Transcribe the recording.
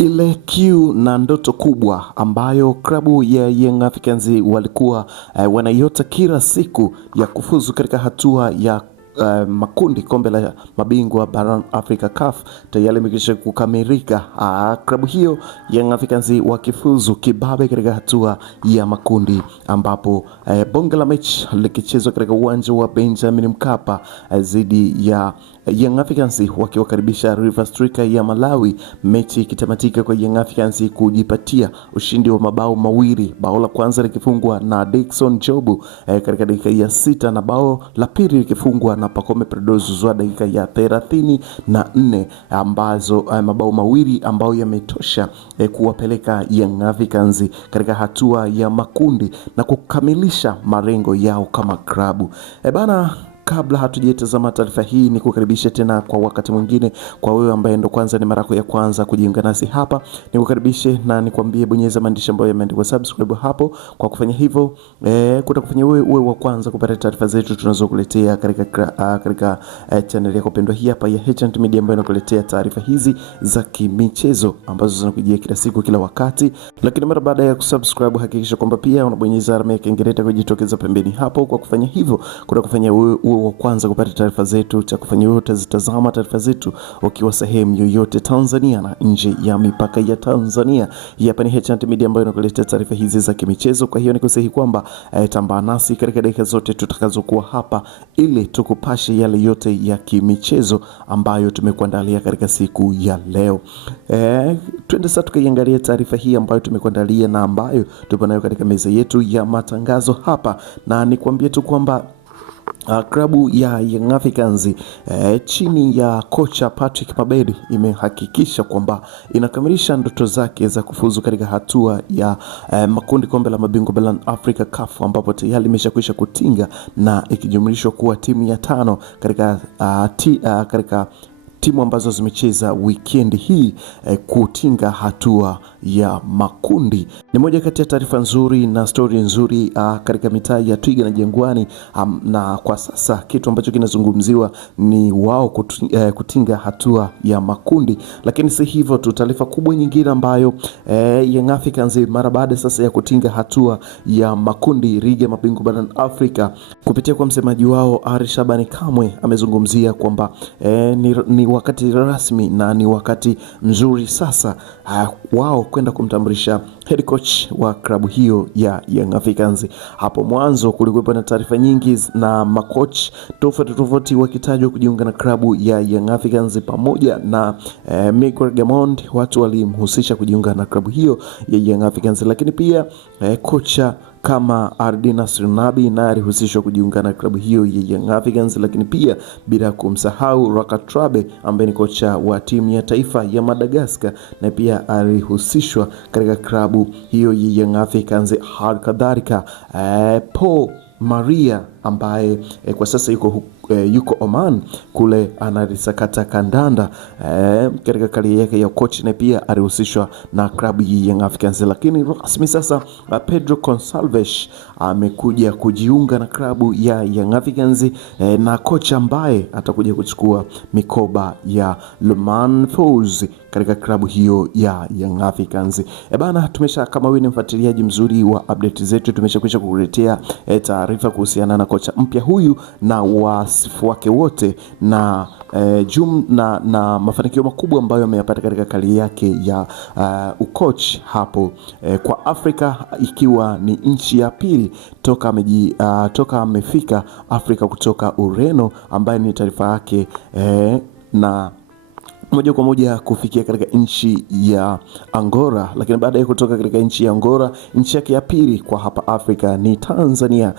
Ile kiu na ndoto kubwa ambayo klabu ya Young Africans walikuwa wanaiota kila siku ya kufuzu katika hatua ya makundi kombe la mabingwa barani Afrika CAF tayari imekwisha kukamilika. Klabu hiyo Young Africans wakifuzu kibabe katika hatua ya makundi, ambapo bonge la mechi likichezwa katika uwanja wa Benjamin Mkapa dhidi ya Young Africans wakiwakaribisha River Strikers ya Malawi, mechi ikitamatika kwa Young Africans kujipatia ushindi wa mabao mawili, bao la kwanza likifungwa na Dickson Jobu katika dakika ya 6 na bao la pili likifungwa na Pacome Predozuzwa dakika ya 34, ambazo mabao mawili ambayo yametosha kuwapeleka Young Africans katika hatua ya makundi na kukamilisha malengo yao kama klabu. Bana, kabla hatujatazama taarifa hii, ni kukaribisha tena kwa wakati mwingine. Kwa wewe ambaye ndo kwanza ni mara yako ya kwanza kujiunga nasi hapa, ni kukaribishe na nikwambie bonyeza maandishi ambayo yameandikwa subscribe hapo. Kwa kufanya hivyo kutakufanya wewe wa kwanza kupata taarifa zetu tunazokuletea katika channel yako pendwa hii hapa ya H&T Media, ambayo inakuletea taarifa hizi za kimichezo ambazo zinakujia kila siku kila wakati. Lakini mara baada ya kusubscribe, hakikisha kwamba pia unabonyeza alama ya kengele kujitokeza pembeni hapo. Kwa kufanya hivyo kutakufanya wewe wa kwanza kupata taarifa zetu. Cha kufanya wewe utazitazama taarifa zetu ukiwa sehemu yoyote Tanzania na nje ya mipaka ya Tanzania. Hapa ni H&T Media ambayo inakuletea taarifa hizi za kimichezo. Kwa hiyo nikusihi kwamba tambaa nasi katika dakika zote tutakazokuwa hapa, ili tukupashe yale yote ya kimichezo ambayo tumekuandalia katika siku ya leo. Twende sasa tukaiangalia taarifa hii ambayo tumekuandalia na ambayo tupo nayo katika meza yetu ya matangazo hapa, na nikwambie tu kwamba klabu ya Young Africans chini ya kocha Patrick Mabedi imehakikisha kwamba inakamilisha ndoto zake za kufuzu katika hatua ya makundi kombe la mabingwa barani Afrika CAF, ambapo tayari imeshakwisha kutinga na ikijumlishwa kuwa timu ya 5 katika timu ambazo zimecheza weekend hii kutinga hatua ya makundi. Ni moja kati ya taarifa nzuri na story nzuri katika mitaa ya Twiga na Jangwani, na kwa sasa kitu ambacho kinazungumziwa ni wao kutinga hatua ya makundi. Lakini si hivyo tu, taarifa kubwa nyingine ambayo Young Africans mara baada sasa ya kutinga hatua ya makundi ligi ya mabingwa barani Afrika, kupitia kwa msemaji wao Ally Shabani Kamwe amezungumzia kwamba ni wakati rasmi na ni wakati mzuri sasa wao kwenda kumtambulisha head coach wa klabu hiyo ya Young Africans. Hapo mwanzo kulikuwa na taarifa nyingi na makoch tofauti wakitajwa kujiunga na klabu ya Young Africans, pamoja na Miguel Gamond, watu walimhusisha kujiunga na klabu hiyo ya Young Africans. Lakini pia kocha kama Ardina Nasser Nabi naye alihusishwa kujiunga na klabu hiyo ya Young Africans, lakini pia bila kumsahau Rakatrabe ambaye ni kocha wa timu ya taifa ya Madagascar, na pia alihusishwa katika klabu hiyo ya Young Africans. Halikadhalika Paul Maria ambaye kwa sasa yuko Oman kule analisakata kandanda katika kariera yake ya coach, na pia alihusishwa na klabu ya Young Africans. Lakini rasmi sasa Pedro Gonçalves amekuja kujiunga na klabu ya Young Africans na kocha ambaye atakuja kuchukua mikoba ya Louman Folz katika klabu hiyo ya Young Africans. Bana, kama wewe ni mfuatiliaji mzuri wa update zetu, tumeshakwisha kukuletea taarifa kuhusiana na kocha mpya huyu na wasifu wake wote na na mafanikio makubwa ambayo ameyapata katika kali yake ya ucoach hapo kwa Afrika, ikiwa ni nchi ya pili toka amefika Afrika kutoka Ureno, ambaye ni taarifa yake na moja kwa moja kufikia katika nchi ya Angola. Lakini baada ya kutoka katika nchi ya Angola, nchi yake ya pili kwa hapa Afrika ni Tanzania,